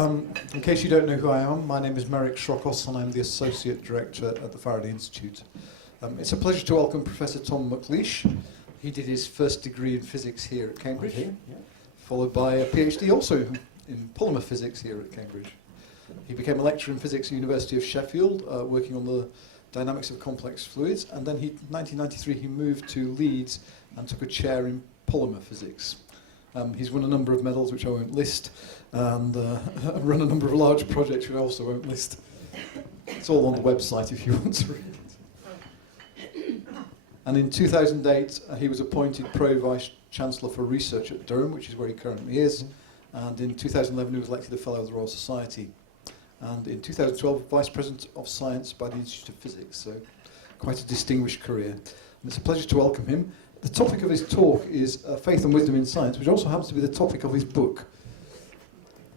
In case you don't know who I am, my name is Merrick Shrokos and I'm the Associate Director at the Faraday Institute. It's a pleasure to welcome Professor Tom McLeish. He did his first degree in physics here at Cambridge, followed by a PhD also in polymer physics here at Cambridge. He became a lecturer in physics at the University of Sheffield, working on the dynamics of complex fluids, and then in 1993 he moved to Leeds and took a chair in polymer physics. He's won a number of medals which I won't list, and run a number of large projects which I also won't list. It's all on the website if you want to read it. And in 2008 he was appointed Pro-Vice Chancellor for Research at Durham, which is where he currently is, and in 2011 he was elected a Fellow of the Royal Society. And in 2012, Vice President of Science by the Institute of Physics, so quite a distinguished career. And it's a pleasure to welcome him. The topic of his talk is Faith and Wisdom in Science, which also happens to be the topic of his book,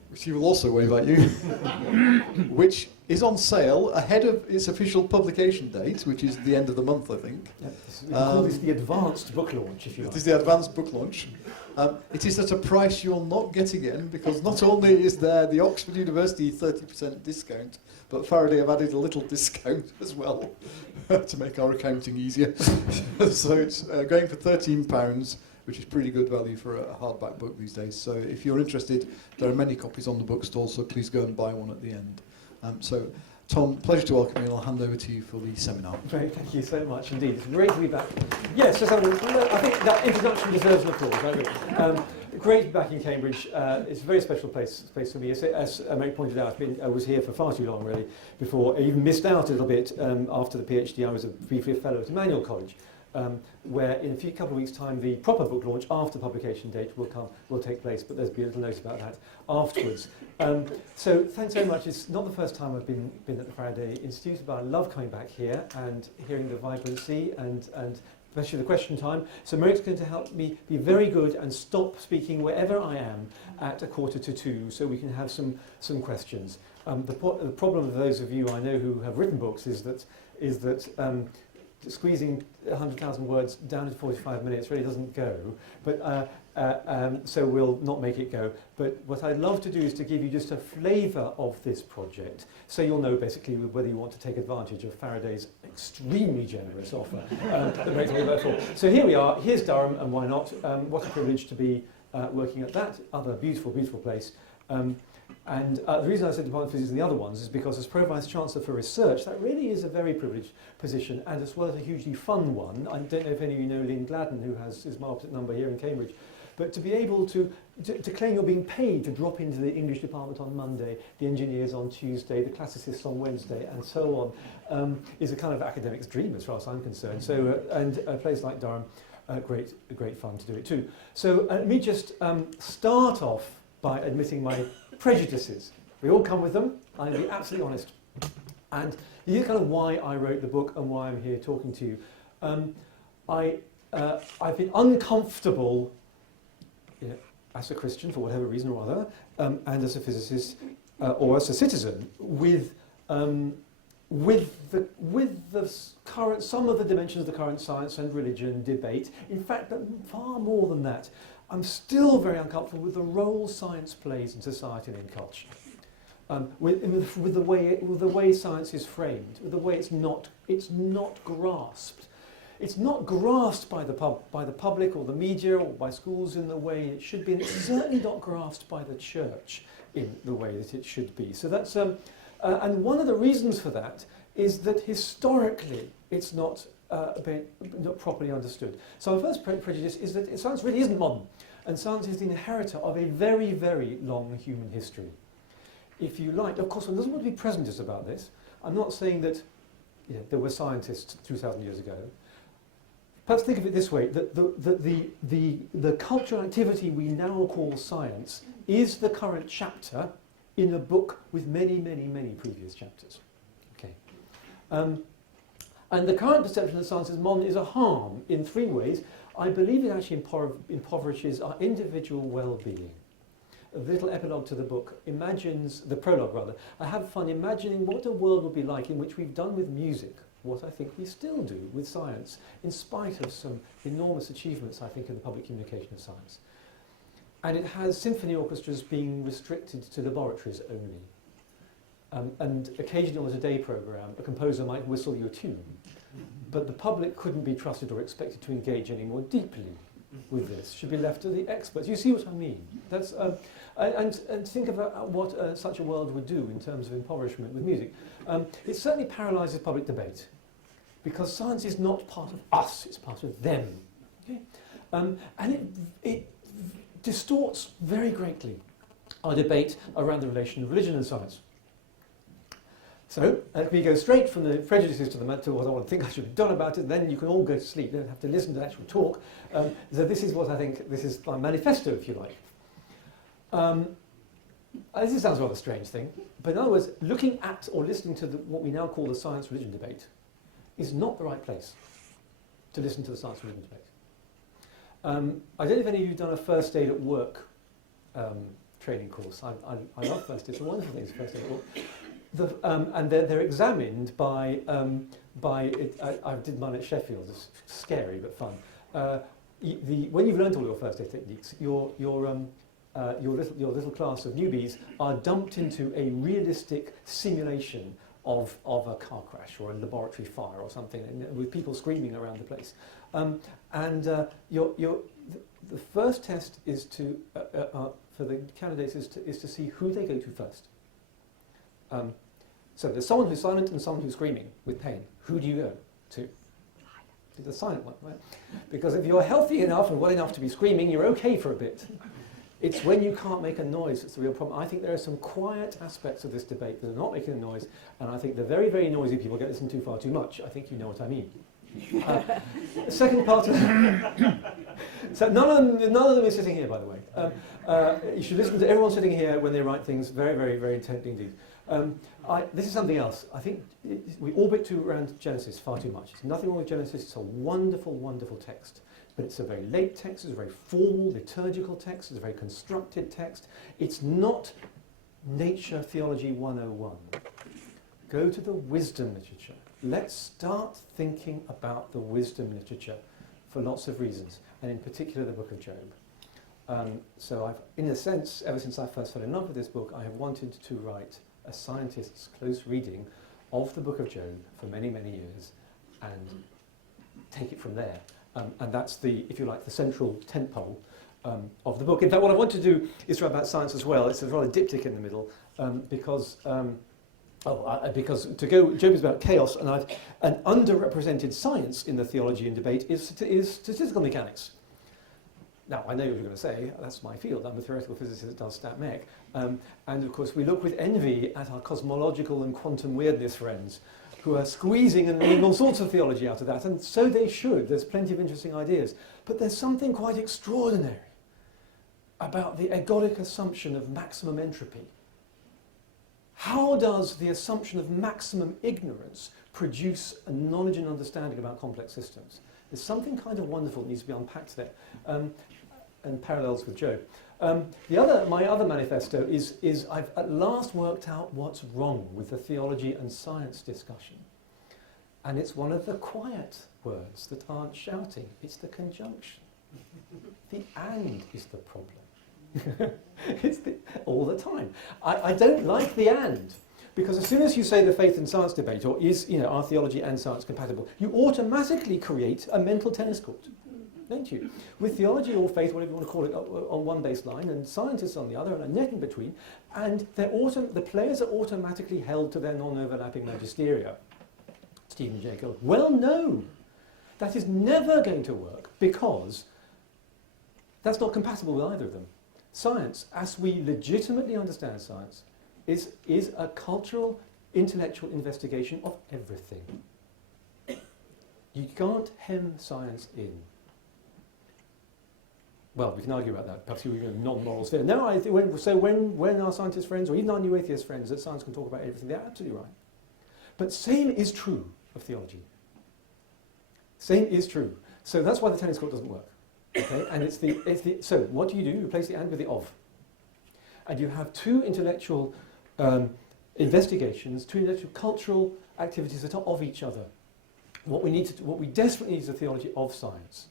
which he will also wave at you, which is on sale ahead of its official publication date, which is the end of the month, I think. Yeah, we call this the advanced book launch, if you like. It is the advanced book launch. It is at a price you'll not get again, because not only is there the Oxford University 30% discount, but Faraday have added a little discount as well to make our accounting easier. So it's going for £13, which is pretty good value for a hardback book these days. So if you're interested, there are many copies on the bookstall, so please go and buy one at the end. So Tom, pleasure to welcome you, and I'll hand over to you for the seminar. Great, thank you so much indeed. It's great to be back. Yes, I think that introduction deserves an applause. Great to be back in Cambridge. It's a very special place for me. As Mary pointed out, I was here for far too long, really, before I even missed out a little bit. After the PhD, I was briefly a fellow at Emmanuel College, where in a couple of weeks' time, the proper book launch after publication date will take place, but there'll be a little note about that afterwards. So thanks very much. It's not the first time I've been at the Faraday Institute, but I love coming back here and hearing the vibrancy and especially the question time. So Merrick's going to help me be very good and stop speaking wherever I am at 1:45, so we can have some questions. The problem for those of you I know who have written books is that squeezing 100,000 words down to 45 minutes really doesn't go, but so we'll not make it go. But what I'd love to do is to give you just a flavour of this project, so you'll know basically whether you want to take advantage of Faraday's extremely generous offer that makes it worthwhile. So here we are, here's Durham, and why not? What a privilege to be working at that other beautiful, beautiful place. And the reason I said Department of Physics and the other ones is because as Pro-Vice Chancellor for Research, that really is a very privileged position, and as well as a hugely fun one. I don't know if any of you know Lynn Gladden, who has his market number here in Cambridge, but to be able to claim you're being paid to drop into the English department on Monday, the engineers on Tuesday, the classicists on Wednesday, and so on, is a kind of academic's dream as far as I'm concerned. So, and a place like Durham, great fun to do it too. So let me just start off by admitting my prejudices. We all come with them, I'll be absolutely honest. And here's kind of why I wrote the book and why I'm here talking to you. I've been uncomfortable, as a Christian for whatever reason or other, and as a physicist or as a citizen, with the current, some of the dimensions of the current science and religion debate. In fact, far more than that, I'm still very uncomfortable with the role science plays in society and in culture, with the way science is framed, with the way it's not grasped. It's not grasped by the public or the media or by schools in the way it should be, and it's certainly not grasped by the church in the way that it should be. So that's and one of the reasons for that is that historically it's not properly understood. So our first prejudice is that science really isn't modern, and science is the inheritor of a very, very long human history. If you like, of course, one doesn't want to be prejudiced about this. I'm not saying that there were scientists 2,000 years ago. Perhaps think of it this way, that the cultural activity we now call science is the current chapter in a book with many, many, many previous chapters. Okay. And the current perception of science as modern is a harm in three ways. I believe it actually impoverishes our individual well-being. A little epilogue to the book imagines, the prologue rather, I have fun imagining what the world would be like in which we've done with music what I think we still do with science, in spite of some enormous achievements, I think, in the public communication of science. and it has symphony orchestras being restricted to laboratories only. And occasionally on a Today programme, a composer might whistle you a tune, but the public couldn't be trusted or expected to engage any more deeply with this. Should be left to the experts. You see what I mean? That's, and think about what such a world would do in terms of impoverishment with music. It certainly paralyses public debate, because science is not part of us, it's part of them. Okay? And it distorts very greatly our debate around the relation of religion and science. So, let me go straight from the prejudices to what I want to think I should have done about it, then you can all go to sleep, you don't have to listen to the actual talk. So this is what I think, this is my manifesto, if you like. This sounds a rather strange thing, but in other words, looking at or listening to what we now call the science-religion debate is not the right place to listen to the science-religion debate. I don't know if any of you have done a first aid at work training course. I love first aid, it's a wonderful thing, first aid at work. And they're examined by I did mine at Sheffield. It's scary but fun. When you've learned all your first aid techniques, your little class of newbies are dumped into a realistic simulation of a car crash or a laboratory fire or something, with people screaming around the place. The first test is to for the candidates is to see who they go to first. So there's someone who's silent and someone who's screaming with pain. Who do you go to? The silent one, right? Because if you're healthy enough and well enough to be screaming, you're okay for a bit. It's when you can't make a noise that's the real problem. I think there are some quiet aspects of this debate that are not making a noise, and I think the very, very noisy people get listened to far too much. I think you know what I mean. Second part of so none of them is sitting here, by the way. You should listen to everyone sitting here when they write things very, very, very intently indeed. This is something else. I think we orbit around Genesis far too much. There's nothing wrong with Genesis. It's a wonderful, wonderful text. But it's a very late text. It's a very formal, liturgical text. It's a very constructed text. It's not Nature Theology 101. Go to the wisdom literature. Let's start thinking about the wisdom literature for lots of reasons, and in particular the Book of Job. So I've, in a sense, ever since I first fell in love with this book, I have wanted to write a scientist's close reading of the Book of Job for many, many years and take it from there. And that's the, if you like, the central tentpole of the book. In fact, what I want to do is write about science as well. It's a rather diptych in the middle because Job is about chaos, and an underrepresented science in the theology and debate is statistical mechanics. Now, I know what you're going to say, that's my field, I'm a theoretical physicist that does stat mech. And of course, we look with envy at our cosmological and quantum weirdness friends who are squeezing and making all sorts of theology out of that, and so they should. There's plenty of interesting ideas. But there's something quite extraordinary about the egoic assumption of maximum entropy. How does the assumption of maximum ignorance produce a knowledge and understanding about complex systems? There's something kind of wonderful that needs to be unpacked there, and parallels with Job. My other manifesto is I've at last worked out what's wrong with the theology and science discussion. And it's one of the quiet words that aren't shouting. It's the conjunction. The and is the problem. All the time. I don't like the and, because as soon as you say the faith and science debate, or is our theology and science compatible, you automatically create a mental tennis court. Don't you? With theology or faith, whatever you want to call it, on one baseline, and scientists on the other, and a net in between, and the players are automatically held to their non-overlapping magisteria. Stephen Jay Gould. Well, no, that is never going to work, because that's not compatible with either of them. Science, as we legitimately understand science, is a cultural, intellectual investigation of everything. You can't hem science in. Well, we can argue about that. Perhaps you're in a non-moral sphere. No, I think when our scientist friends, or even our new atheist friends, that science can talk about everything, they're absolutely right. But same is true of theology. Same is true. So that's why the tennis court doesn't work. Okay? And so what do? You replace the and with the of. And you have two intellectual investigations, two intellectual cultural activities that are of each other. What we desperately need is a theology of science.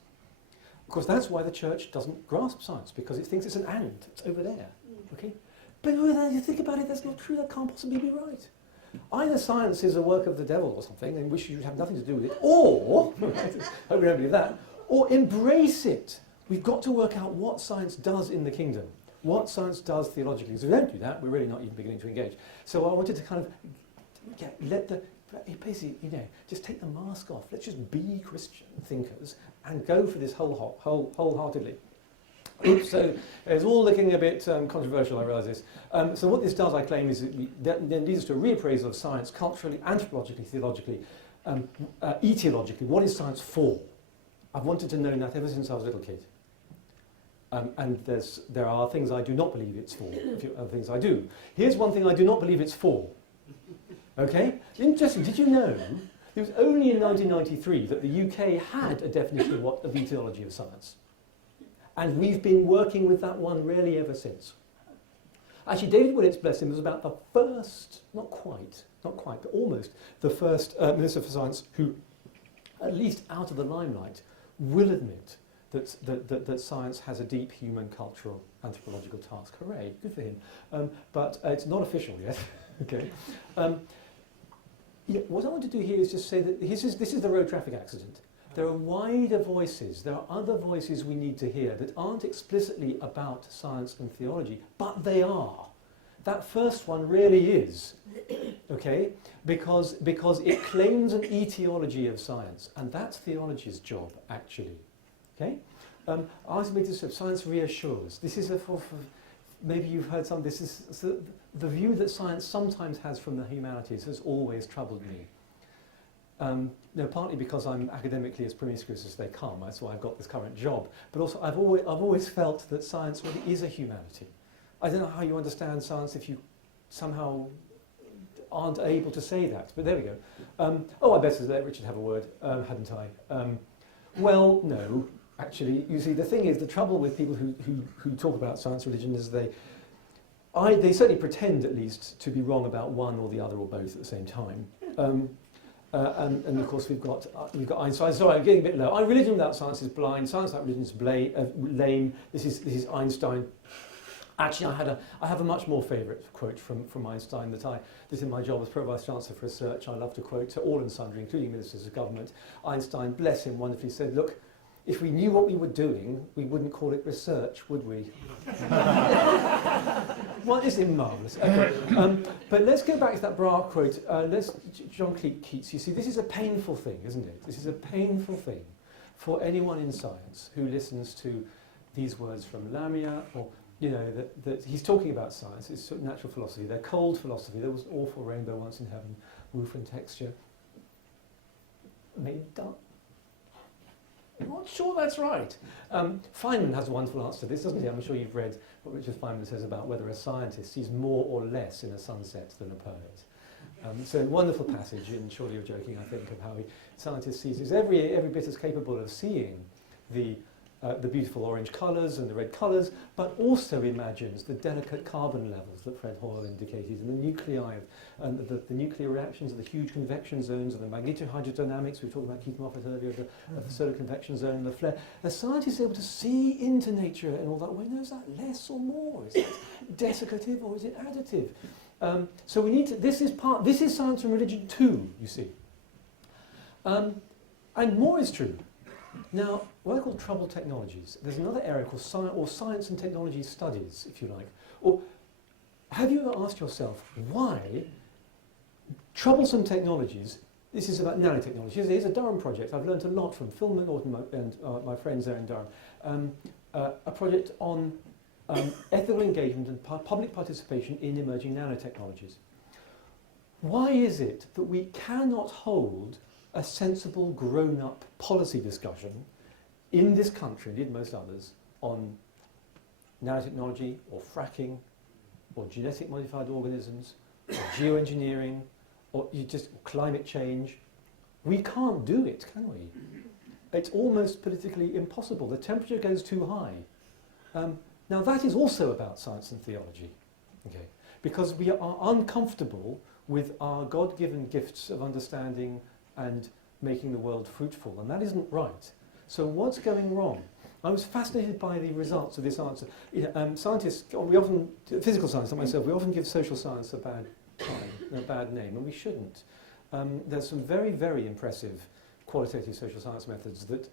course, that's why the church doesn't grasp science, because it thinks it's an and, it's over there. Okay? But when you think about it, that's not true, that can't possibly be right. Either science is a work of the devil or something, in which you have nothing to do with it, or, hope we don't believe that, or embrace it. We've got to work out what science does in the kingdom, what science does theologically. So if we don't do that, we're really not even beginning to engage. So I wanted to kind of basically, just take the mask off. Let's just be Christian thinkers and go for this wholeheartedly. Oops, so it's all looking a bit controversial, I realise this. So what this does, I claim, is that leads us to a reappraisal of science culturally, anthropologically, theologically, etiologically. What is science for? I've wanted to know that ever since I was a little kid. And there are things I do not believe it's for, a few other things I do. Here's one thing I do not believe it's for. Okay? Interesting, did you know it was only in 1993 that the UK had a definition of etiology of science? And we've been working with that one really ever since. Actually, David Willits, bless him, was about the first, not quite, but almost, the first Minister for Science who, at least out of the limelight, will admit that science has a deep human, cultural, anthropological task. Hooray, good for him. But it's not official yet. Okay. What I want to do here is just say that this is the road traffic accident. There are wider voices, there are other voices we need to hear that aren't explicitly about science and theology, but they are. That first one really is, okay? Because it claims an etiology of science, and that's theology's job, actually, okay? Ask me to say, science reassures. This is maybe you've heard some, this is the view that science sometimes has from the humanities has always troubled me. Partly because I'm academically as promiscuous as they come, that's why I've got this current job, but also I've always felt that science really is a humanity. I don't know how you understand science if you somehow aren't able to say that, but there we go. I better let Richard have a word, hadn't I? Well, no, actually, you see, the thing is, the trouble with people who talk about science religion is they certainly pretend, at least, to be wrong about one or the other or both at the same time. And of course we've got Einstein. Sorry, I'm getting a bit low. Religion without science is blind. Science without religion is lame. This is Einstein. Actually, I have a much more favourite quote from Einstein that in my job as Pro-Vice Chancellor for Research, I love to quote to all and sundry, including ministers of government. Einstein, bless him, wonderfully said, "Look, if we knew what we were doing, we wouldn't call it research, would we?" Well, isn't it marvellous? Okay. But let's go back to that Brahe quote. John Keats, you see, this is a painful thing, isn't it? This is a painful thing for anyone in science who listens to these words from Lamia, or, that he's talking about science, it's sort of natural philosophy. They're cold philosophy. There was an awful rainbow once in heaven, woof and texture. Made dark. I'm not sure that's right. Feynman has a wonderful answer to this, doesn't he? I'm sure you've read what Richard Feynman says about whether a scientist sees more or less in a sunset than a poet. So a wonderful passage, and surely you're joking, I think, of how scientist sees is every bit as capable of seeing the beautiful orange colours and the red colours, but also imagines the delicate carbon levels that Fred Hoyle indicated, and the nuclei, and the nuclear reactions of the huge convection zones, and the magnetohydrodynamics, we talked about Keith Moffat earlier, of the solar convection zone and the flare. A scientist is able to see into nature and all that. Well, is that less or more? Is it desiccative or is it additive? So we need to, this is science and religion too, you see. And more is true. Now, what I call troubled technologies, there's another area called science and technology studies, if you like. Or have you ever asked yourself why troublesome technologies, this is about nanotechnology, here's a Durham project, I've learned a lot from Phil McNaughton and my friends there in Durham, a project on ethical engagement and public participation in emerging nanotechnologies. Why is it that we cannot hold a sensible, grown-up policy discussion in this country, and in most others, on nanotechnology or fracking or genetic modified organisms or geoengineering or climate change? We can't do it, can we? It's almost politically impossible. The temperature goes too high. Now that is also about science and theology, okay? Because we are uncomfortable with our God-given gifts of understanding and making the world fruitful, and that isn't right. So what's going wrong? I was fascinated by the results of this answer. Scientists, physical science, not myself, we often give social science a bad time, a bad name, and we shouldn't. There's some very, very impressive qualitative social science methods that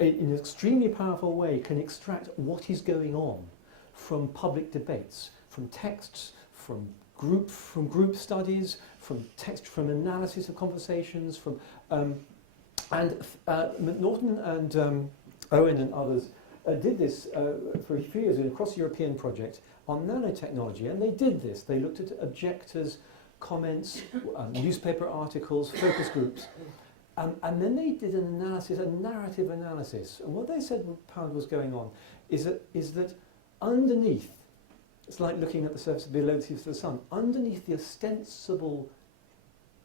in an extremely powerful way can extract what is going on from public debates, from texts, from group studies, from analysis of conversations, Norton and Owen and others did this for a few years in a cross-European project on nanotechnology, and they did this. They looked at objectors, comments, newspaper articles, focus groups, and then they did an analysis, a narrative analysis. And what they said was going on is that underneath, it's like looking at the surface below the surface of the sun, underneath the ostensible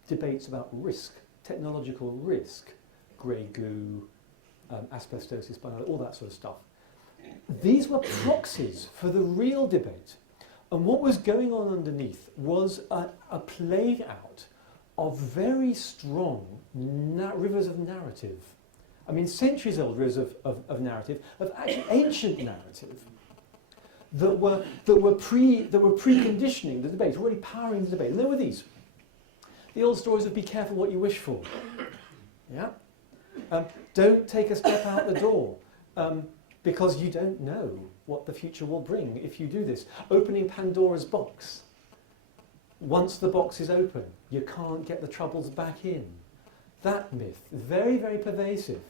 debates about risk, technological risk, grey goo, asbestosis, all that sort of stuff, these were proxies for the real debate. And what was going on underneath was a playing out of very strong rivers of narrative. I mean, centuries-old rivers of narrative, of actually ancient narrative, that were preconditioning the debate, already powering the debate. And there were these. The old stories of be careful what you wish for. Yeah? Don't take a step out the door, because you don't know what the future will bring if you do this. Opening Pandora's box. Once the box is open, you can't get the troubles back in. That myth, very, very pervasive.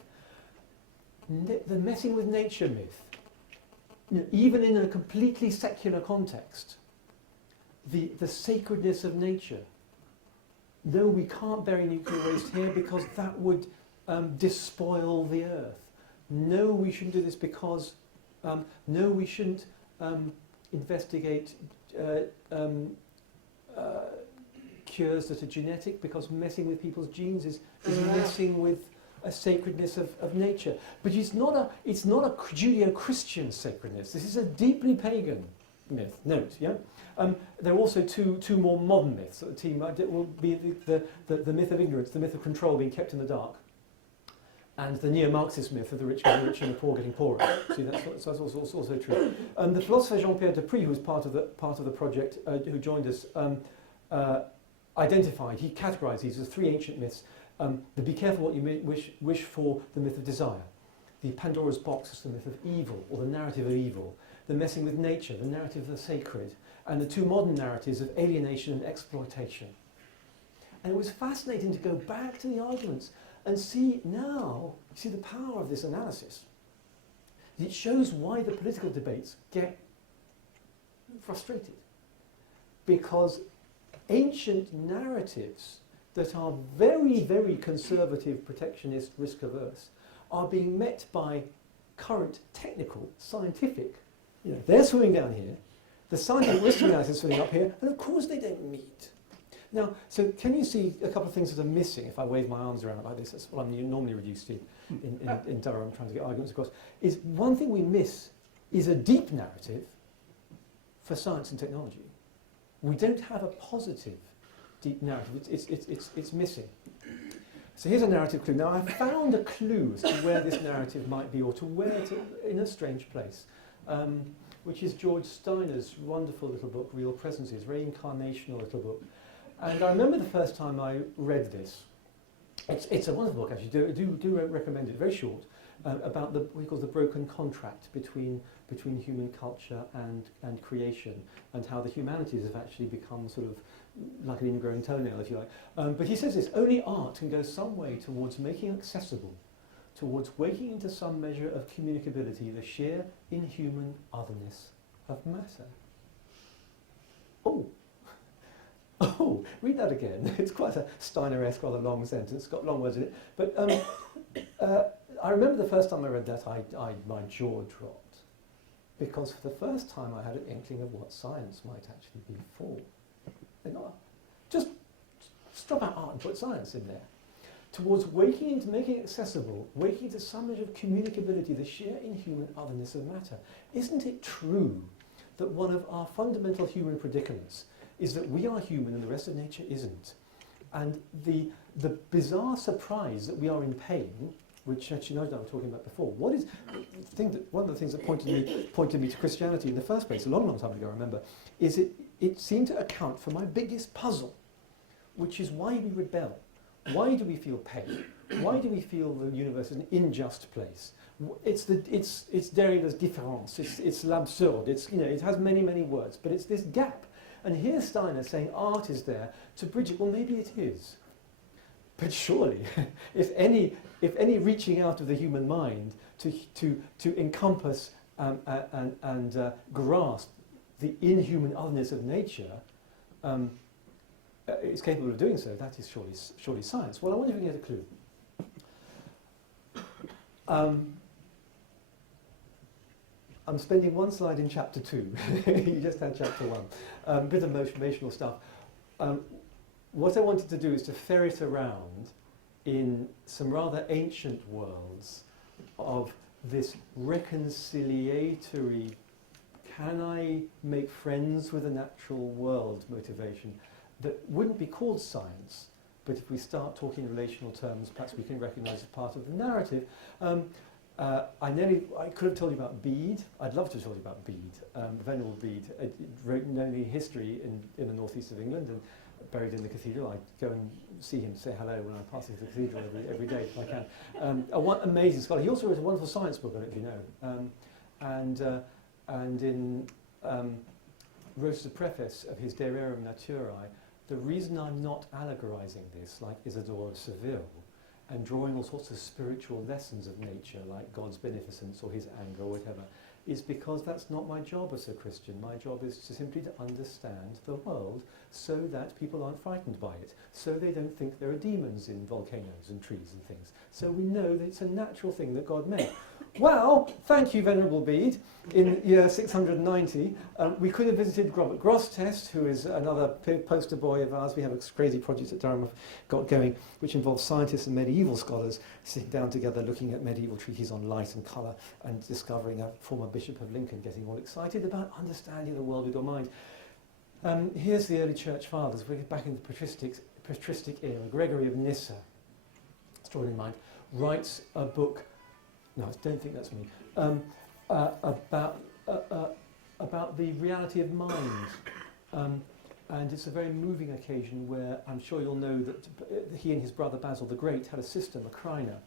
The messing with nature myth, even in a completely secular context, the sacredness of nature. No, we can't bury nuclear waste here because that would despoil the earth. No, we shouldn't do this because, no, we shouldn't investigate cures that are genetic, because messing with people's genes is messing with a sacredness of nature. But it's not a Judeo-Christian sacredness. This is a deeply pagan myth. Note, yeah. There are also two more modern myths. The team will be the myth of ignorance, the myth of control being kept in the dark, and the neo-Marxist myth of the rich getting richer and the poor getting poorer. See, that's also true. The philosopher Jean-Pierre Dupuy, who was part of the project, who joined us, he categorised these as three ancient myths. The be careful what you wish for, the myth of desire. The Pandora's box is the myth of evil, or the narrative of evil. The messing with nature, the narrative of the sacred. And the two modern narratives of alienation and exploitation. And it was fascinating to go back to the arguments and see the power of this analysis. It shows why the political debates get frustrated. Because ancient narratives that are very, very conservative, protectionist, risk-averse are being met by current technical, scientific. They're swimming down here, the scientific risk analysis is swimming up here, and of course they don't meet. Now, so can you see a couple of things that are missing if I wave my arms around like this? That's what I'm normally reduced to in Durham, trying to get arguments across. Is one thing we miss is a deep narrative for science and technology. We don't have a positive deep narrative. It's missing. So here's a narrative clue. Now I've found a clue as to where this narrative might be, or to where it's in a strange place, which is George Steiner's wonderful little book, Real Presences, very incarnational little book. And I remember the first time I read this. It's a wonderful book, actually. Do recommend it. Very short, about what he calls the broken contract between human culture and creation, and how the humanities have actually become sort of like an ingrowing toenail, if you like. But he says this: only art can go some way towards making accessible, towards waking into some measure of communicability, the sheer inhuman otherness of matter. Oh, read that again. It's quite a Steiner-esque, rather long sentence. It's got long words in it. But I remember the first time I read that, my jaw dropped. Because for the first time I had an inkling of what science might actually be for. Just stop out art and put science in there. Towards waking into making it accessible, waking into some measure of communicability, the sheer inhuman otherness of matter. Isn't it true that one of our fundamental human predicaments is that we are human and the rest of nature isn't? And the bizarre surprise that we are in pain which actually I was talking about before. One of the things that pointed me to Christianity in the first place, a long, long time ago, I remember, is it seemed to account for my biggest puzzle, which is why we rebel. Why do we feel pain? Why do we feel the universe is an unjust place? It's Derrida's différance. It's l'absurde. It has many, many words, but it's this gap. And here's Steiner saying art is there to bridge it. Well, maybe it is. But surely, if any reaching out of the human mind to encompass and grasp the inhuman otherness of nature is capable of doing so, that is surely science. Well, I wonder if we can get a clue. I'm spending one slide in chapter 2. You just had chapter 1. Bit of motivational stuff. What I wanted to do is to ferret around in some rather ancient worlds of this reconciliatory, can I make friends with the natural world motivation that wouldn't be called science, but if we start talking in relational terms, perhaps we can recognise as part of the narrative. I could have told you about Bede. I'd love to have told you about Bede, Venerable Bede. Wrote only history in the northeast of England and buried in the cathedral. I go and see him, say hello when I pass the cathedral every day if I can. Amazing scholar. He also wrote a wonderful science book on it, if you know. And in wrote a preface of his De Rerum Naturae. The reason I'm not allegorizing this like Isidore of Seville and drawing all sorts of spiritual lessons of nature, like God's beneficence or his anger or whatever, is because that's not my job as a Christian. My job is simply to understand the world so that people aren't frightened by it, so they don't think there are demons in volcanoes and trees and things. So we know that it's a natural thing that God made. Well, thank you, Venerable Bede. In year 690, we could have visited Robert Grosseteste, who is another poster boy of ours. We have a crazy project at Durham got going, which involves scientists and medieval scholars sitting down together looking at medieval treatises on light and colour and discovering a former Bishop of Lincoln getting all excited about understanding the world with your mind. Here's the early church fathers. We're back in the patristic era. Gregory of Nyssa, extraordinary mind, writes a book. No, I don't think that's me. About the reality of mind. And it's a very moving occasion where I'm sure you'll know that he and his brother Basil the Great had a sister, Macrina,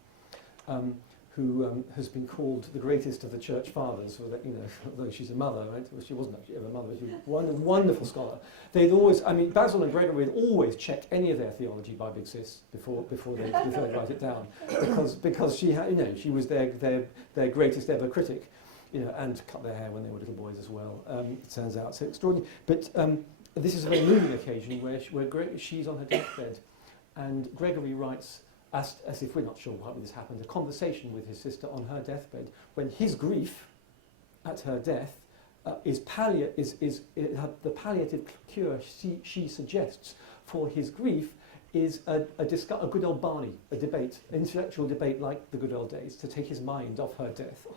who has been called the greatest of the church fathers, although she's a mother, right? Well, she wasn't actually ever a mother, but she was a wonderful scholar. They'd always, Basil and Gregory would always check any of their theology by Big Sis before they write it down, because she had, she was their greatest ever critic, and cut their hair when they were little boys as well. It turns out, so extraordinary. But this is a very moving occasion where she's on her deathbed, and Gregory writes, as if we're not sure why this happened, a conversation with his sister on her deathbed, when his grief at her death is the palliative cure she suggests for his grief is a good old Barney, a debate, an intellectual debate like the good old days, to take his mind off her death.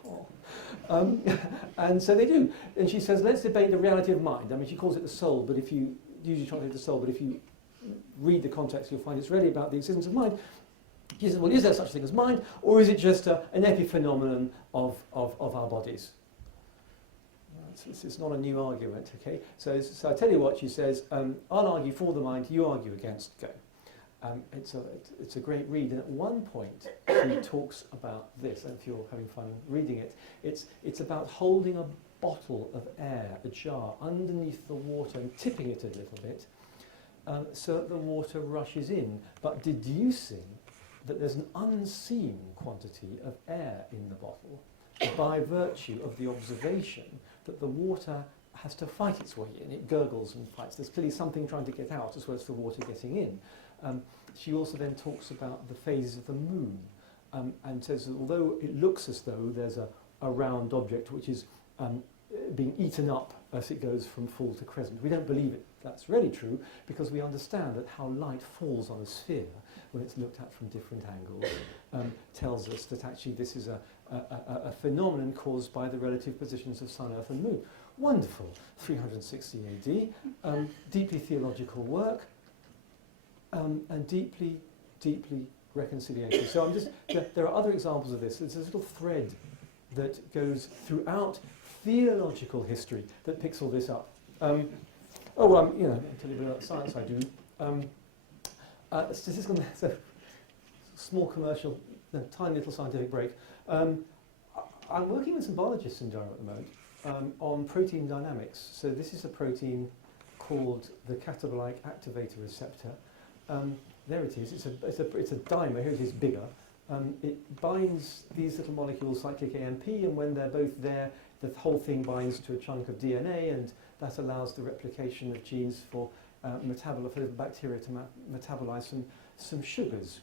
And so they do. And she says, let's debate the reality of mind. She calls it the soul, but if you usually translate the soul, but if you read the context, you'll find it's really about the existence of mind. She says, well, is there such a thing as mind, or is it just an epiphenomenon of our bodies? It's not a new argument, okay? So I tell you what, she says, I'll argue for the mind, you argue against, go. It's a great read, and at one point she talks about this, and if you're having fun reading it, it's about holding a bottle of air, a jar, underneath the water and tipping it a little bit, so that the water rushes in, but deducing that there's an unseen quantity of air in the bottle by virtue of the observation that the water has to fight its way in. It gurgles and fights. There's clearly something trying to get out as well as the water getting in. She also then talks about the phases of the moon and says that although it looks as though there's a round object which is being eaten up as it goes from full to crescent, we don't believe it. That's really true because we understand that how light falls on a sphere when it's looked at from different angles tells us that actually this is a phenomenon caused by the relative positions of Sun, Earth and Moon. Wonderful. 360 AD, deeply theological work, and deeply, deeply reconciliation. So there are other examples of this. There's this little thread that goes throughout theological history that picks all this up. I'll tell you a bit about science I do. Statistical, so small commercial, tiny little scientific break. I'm working with some biologists in Durham at the moment on protein dynamics. So this is a protein called the catabolic activator receptor. There it is. It's a dimer. Here it is, bigger. It binds these little molecules, cyclic AMP, and when they're both there, the whole thing binds to a chunk of DNA, and that allows the replication of genes for for the bacteria to metabolize some sugars.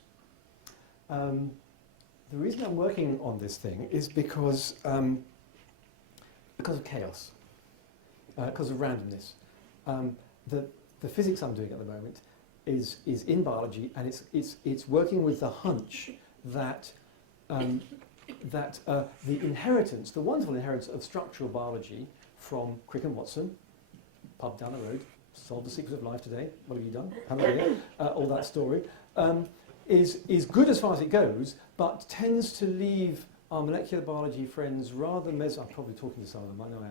The reason I'm working on this thing is because of chaos, because of randomness. The physics I'm doing at the moment is in biology, and it's working with the hunch that the inheritance, the wonderful inheritance of structural biology from Crick and Watson, pub down the road, solved the secrets of life today. What have you done? Haven't you? All that story. Is good as far as it goes, but tends to leave our molecular biology friends rather I'm probably talking to some of them, I know I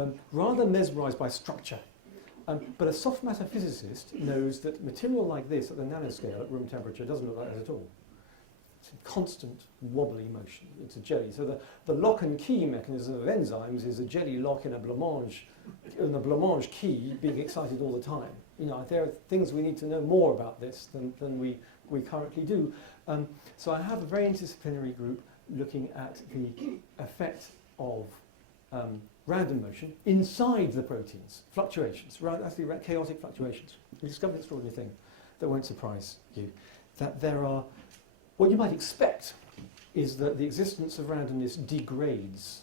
am. Rather mesmerised by structure. But a soft matter physicist knows that material like this at the nanoscale at room temperature doesn't look like that at all. It's a constant wobbly motion. It's a jelly. So the lock and key mechanism of enzymes is a jelly lock in a blancmange key being excited all the time. There are things we need to know more about this than we currently do. So I have a very interdisciplinary group looking at the effect of random motion inside the proteins, fluctuations, actually chaotic fluctuations. We discovered an extraordinary thing that won't surprise you, that there are, what you might expect is that the existence of randomness degrades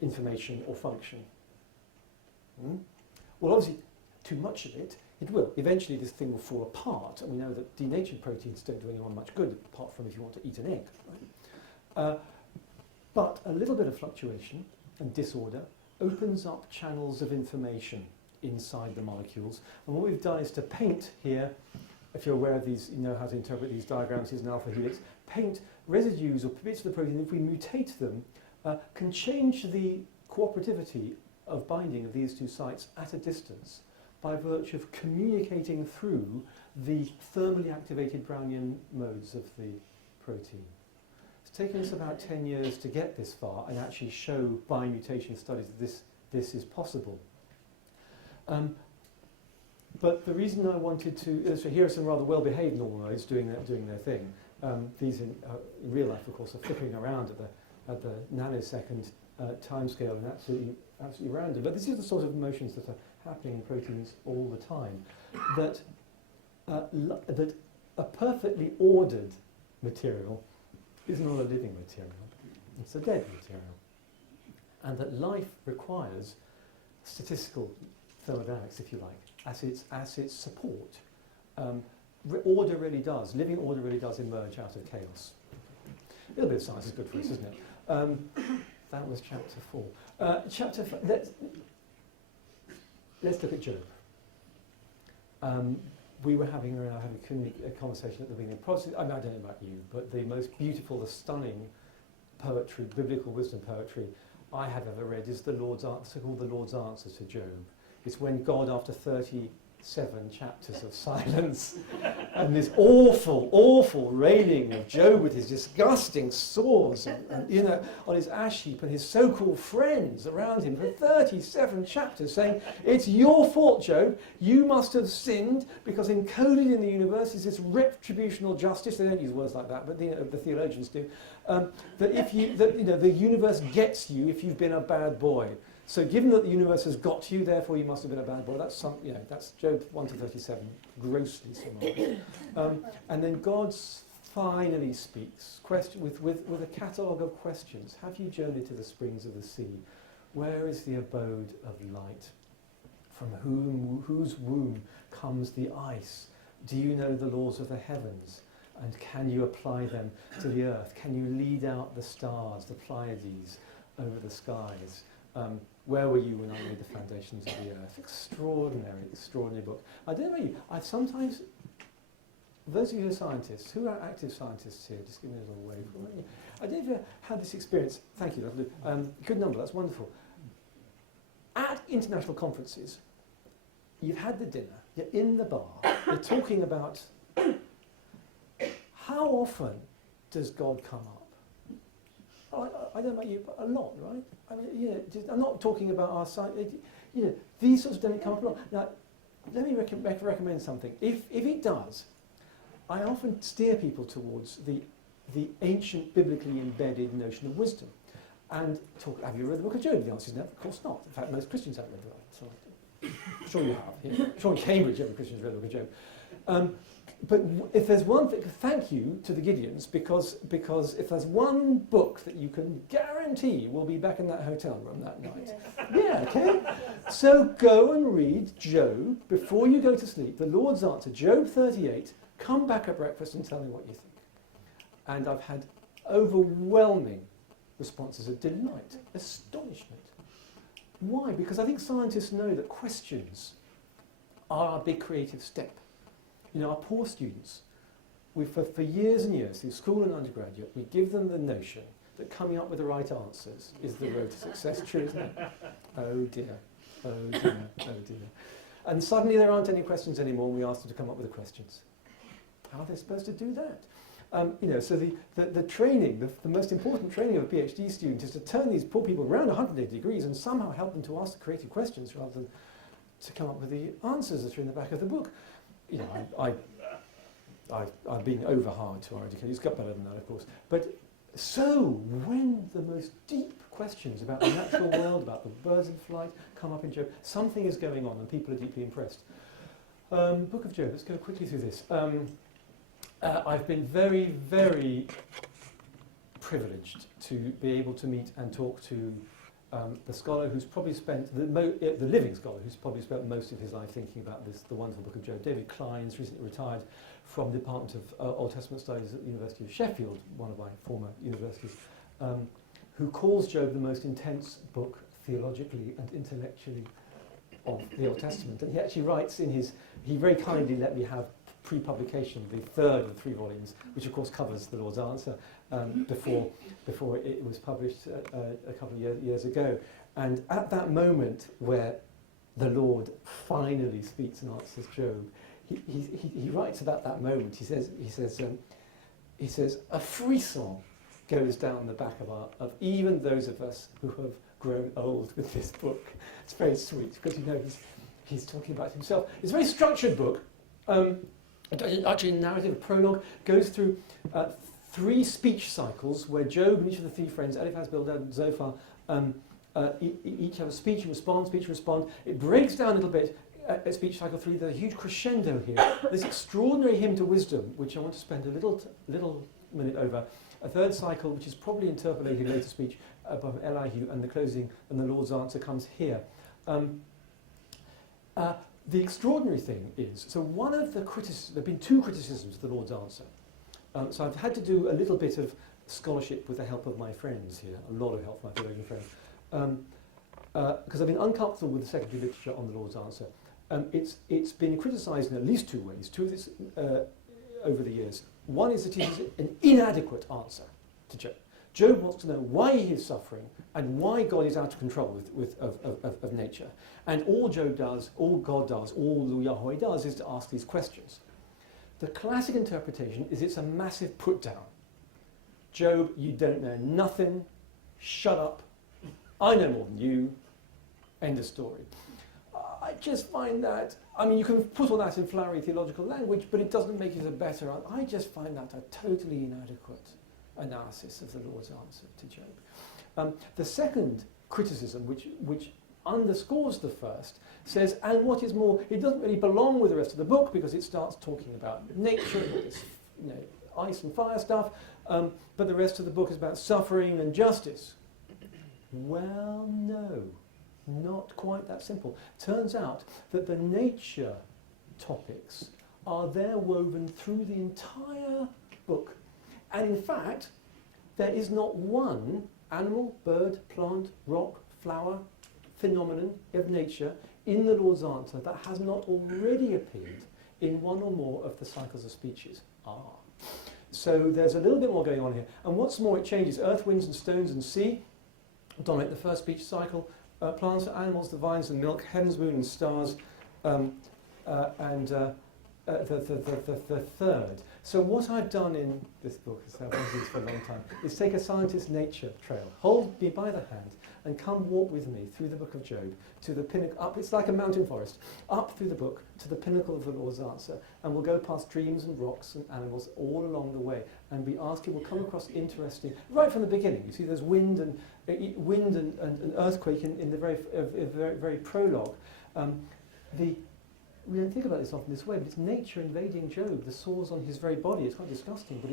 information or function. Well, obviously, too much of it, it will. Eventually this thing will fall apart, and we know that denatured proteins don't do anyone much good, apart from if you want to eat an egg. Right? But a little bit of fluctuation and disorder opens up channels of information inside the molecules. And what we've done is to paint here, if you're aware of these, you know how to interpret these diagrams, here's an alpha helix, paint residues or bits of the protein, if we mutate them, can change the cooperativity of binding of these two sites at a distance by virtue of communicating through the thermally activated Brownian modes of the protein. It's taken us about 10 years to get this far and actually show by mutation studies that this is possible. But the reason I wanted to, so here are some rather well-behaved normaloids doing their thing. These in real life, of course, are flipping around at the nanosecond timescale and absolutely random. But this is the sort of motions that are happening in proteins all the time. That a perfectly ordered material is not a living material; it's a dead material, and that life requires statistical thermodynamics, if you like, as its support. Order really does, living order really does emerge out of chaos. A little bit of science is good for us, isn't it? That was chapter 4. Chapter 5, let's look at Job. We were having a conversation at the beginning. I don't know about you, but the most beautiful, the stunning poetry, biblical wisdom poetry I have ever read is so-called the Lord's Answer to Job. It's when God, after 37 chapters of silence and this awful, awful railing of Job with his disgusting sores and on his ash heap and his so-called friends around him for 37 chapters saying, it's your fault, Job. You must have sinned because encoded in the universe is this retributional justice. They don't use words like that, but the theologians do. That the universe gets you if you've been a bad boy. So given that the universe has got you, therefore you must have been a bad boy. That's Job 1-37, grossly summarized. And then God finally speaks with a catalogue of questions. Have you journeyed to the springs of the sea? Where is the abode of light? From whose womb comes the ice? Do you know the laws of the heavens? And can you apply them to the earth? Can you lead out the stars, the Pleiades, over the skies? Where were you when I laid the foundations of the earth? Extraordinary, extraordinary book. I don't know about you, I've sometimes those of you who are scientists, who are active scientists here? Just give me a little wave. I don't know if you had this experience. Thank you, lovely. Good number, that's wonderful. At international conferences, you've had the dinner, you're in the bar, you're talking about how often does God come up? I don't know about you, but a lot, right? I mean, I'm not talking about our science. These sorts of don't come up a lot. Now, let me recommend something. If it does, I often steer people towards the ancient biblically embedded notion of wisdom. And have you read the book of Job? The answer is no, of course not. In fact, most Christians haven't read the book. So I'm sure you have. Yeah. I'm sure in Cambridge every Christian's read the book of Job. But if there's one thing, thank you to the Gideons, because if there's one book that you can guarantee will be back in that hotel room that night. Yeah, okay? So go and read Job before you go to sleep. The Lord's answer, Job 38, come back at breakfast and tell me what you think. And I've had overwhelming responses of delight, astonishment. Why? Because I think scientists know that questions are a big creative step. Our poor students, for years and years, through school and undergraduate, we give them the notion that coming up with the right answers is the road to success. True, isn't it? Oh dear, oh dear, oh dear. And suddenly there aren't any questions anymore, and we ask them to come up with the questions. How are they supposed to do that? So the training, the most important training of a PhD student is to turn these poor people around 180 degrees and somehow help them to ask the creative questions rather than to come up with the answers that are in the back of the book. I've been over hard to our educators. It's got better than that, of course. But so when the most deep questions about the natural world, about the birds in flight, come up in Job, something is going on and people are deeply impressed. Book of Job, let's go quickly through this. I've been very, very privileged to be able to meet and talk to the scholar who's probably spent, the living scholar who's probably spent most of his life thinking about this, the wonderful book of Job. David Klein's recently retired from the Department of Old Testament Studies at the University of Sheffield, one of my former universities, who calls Job the most intense book theologically and intellectually of the Old Testament. And he actually writes he very kindly let me have pre-publication, the third of 3 volumes, which of course covers the Lord's Answer, before it was published a couple of years ago. And at that moment where the Lord finally speaks and answers Job, he writes about that moment. He says, a frisson goes down the back of even those of us who have grown old with this book. It's very sweet because he's talking about himself. It's a very structured book. Actually, narrative prologue goes through 3 speech cycles where Job and each of the 3 friends, Eliphaz, Bildad, and Zophar, each have a speech and respond. It breaks down a little bit at speech cycle 3. There's a huge crescendo here. This extraordinary hymn to wisdom, which I want to spend a little minute over. A 3rd cycle, which is probably interpolated later speech above Elihu, and the closing and the Lord's answer comes here. The extraordinary thing is, so one of the criticisms, there have been 2 criticisms of the Lord's answer. So I've had to do a little bit of scholarship with the help of my friends here, a lot of help from my theologian friends, because I've been uncomfortable with the secondary literature on the Lord's answer. It's been criticised in at least 2 ways, 2 of this over the years. One is that it is an inadequate answer to Job. Job wants to know why he is suffering and why God is out of control of nature. And all Job does, all God does, all Yahweh does is to ask these questions. The classic interpretation is it's a massive put down. Job, you don't know nothing, shut up, I know more than you, end of story. I just find that, you can put all that in flowery theological language, but it doesn't make it a better. I just find that a totally inadequate analysis of the Lord's answer to Job. The second criticism, which underscores the first, says, and what is more, it doesn't really belong with the rest of the book because it starts talking about nature, this, ice and fire stuff, but the rest of the book is about suffering and justice. Well, no, not quite that simple. Turns out that the nature topics are there woven through the entire book. And in fact, there is not one animal, bird, plant, rock, flower, phenomenon of nature in the Lord's answer that has not already appeared in one or more of the cycles of speeches. So there's a little bit more going on here. And what's more, it changes. Earth, winds and stones and sea dominate the first speech cycle. Plants, animals, the vines and milk, heavens, moon and stars, and the third. So what I've done in this book, I've done this for a long time, is take a scientist's nature trail, hold me by the hand, and come walk with me through the book of Job to the pinnacle, up, it's like a mountain forest, up through the book to the pinnacle of the Lord's answer, and we'll go past dreams and rocks and animals all along the way, and be asking, we'll come across interesting, right from the beginning, you see there's wind and earthquake in the very prologue. We don't think about this often this way, but it's nature invading Job, the sores on his very body. It's quite disgusting, but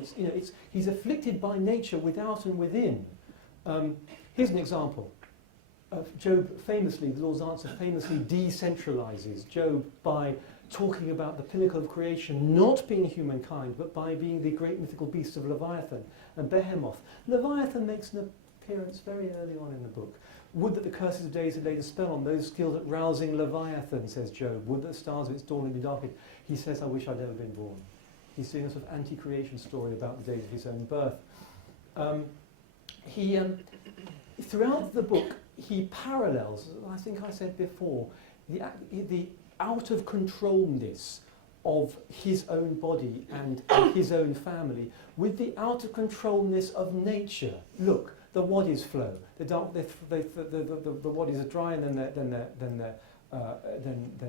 he's afflicted by nature without and within. Here's an example. Job famously, the Lord's answer famously decentralizes Job by talking about the pinnacle of creation not being humankind, but by being the great mythical beast of Leviathan and Behemoth. Leviathan makes an appearance very early on in the book. Would that the curses of days had laid a spell on those skilled at rousing Leviathan, says Job. Would that the stars of its dawn had been darkened. He says, I wish I'd never been born. He's doing a sort of anti-creation story about the days of his own birth. Throughout the book, he parallels, I think I said before, the out-of-controlness of his own body and his own family with the out-of-controlness of nature. Look, the waddies flow. The waddies are dry, and then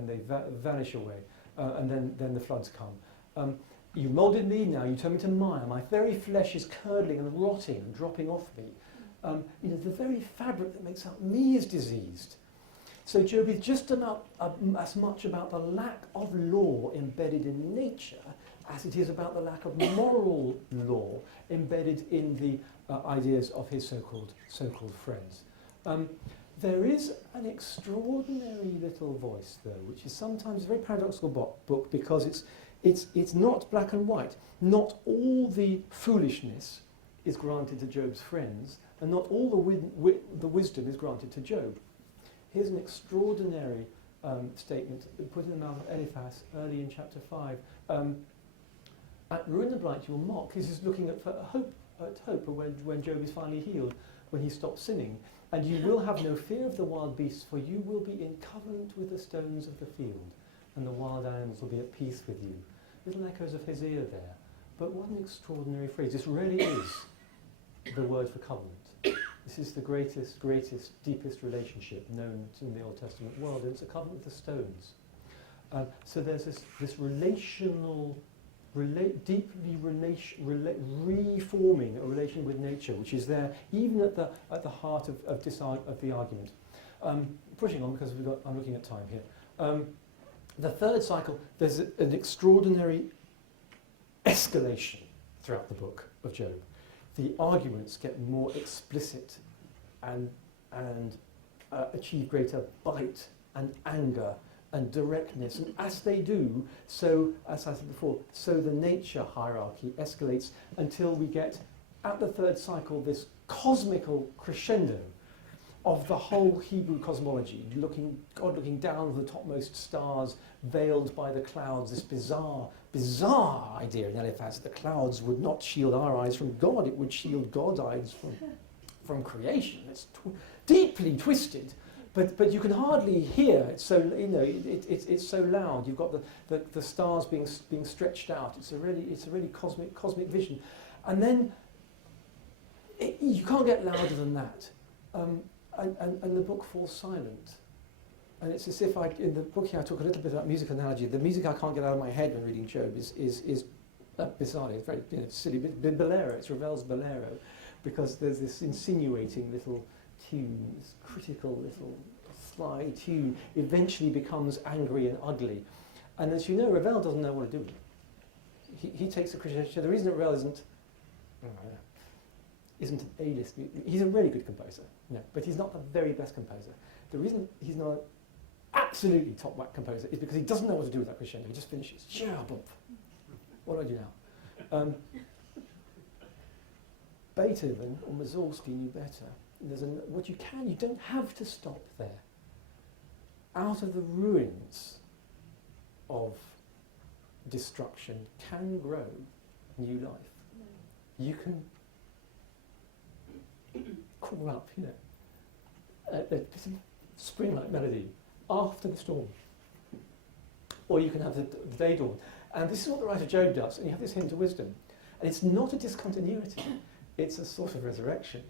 they vanish away, and then the floods come. You moulded me, now you turn me to mire. My very flesh is curdling and rotting and dropping off me. The very fabric that makes up me is diseased. So Job is just about as much about the lack of law embedded in nature as it is about the lack of moral law embedded in the ideas of his so-called friends. There is an extraordinary little voice, though, which is sometimes a very paradoxical book because it's not black and white. Not all the foolishness is granted to Job's friends, and not all the wisdom is granted to Job. Here's an extraordinary statement put in the mouth of Eliphaz early in chapter 5. At ruin and blight you will mock. This is looking at hope when Job is finally healed, when he stops sinning. And you will have no fear of the wild beasts, for you will be in covenant with the stones of the field, and the wild animals will be at peace with you. Little echoes of his ear there. But what an extraordinary phrase. This really is the word for covenant. This is the greatest, deepest relationship known in the Old Testament world, and it's a covenant with the stones. So there's this relational, deeply reforming a relation with nature, which is there even at the heart of the argument. Pushing on because I'm looking at time here. The third cycle, there's an extraordinary escalation throughout the book of Job. The arguments get more explicit and achieve greater bite and anger and directness. And as they do, so, as I said before, so the nature hierarchy escalates until we get, at the third cycle, this cosmical crescendo of the whole Hebrew cosmology, God looking down on the topmost stars, veiled by the clouds, this bizarre idea in Eliphaz that the clouds would not shield our eyes from God, it would shield God's eyes from creation. It's deeply twisted, but you can hardly hear. It's so it's so loud. You've got the stars being stretched out. It's a really cosmic vision, and then you can't get louder than that. And the book falls silent. And it's as if in the book here I talk a little bit about music analogy. The music I can't get out of my head when reading Job is bizarre. It's very silly. Bolero, it's Ravel's Bolero, because there's this insinuating little tune, this critical little sly tune, eventually becomes angry and ugly. And as you know, Ravel doesn't know what to do with it. He takes a criticism. The reason that Ravel isn't an A-list. He's a really good composer, but he's not the very best composer. The reason he's not an absolutely top-whack composer is because he doesn't know what to do with that crescendo. He just finishes. What do I do now? Beethoven or Mussorgsky knew better. You don't have to stop there. Out of the ruins of destruction can grow new life. You can call up, a spring-like melody after the storm. Or you can have the day dawn. And this is what the writer Job does, and you have this hint of wisdom. And it's not a discontinuity, it's a sort of resurrection.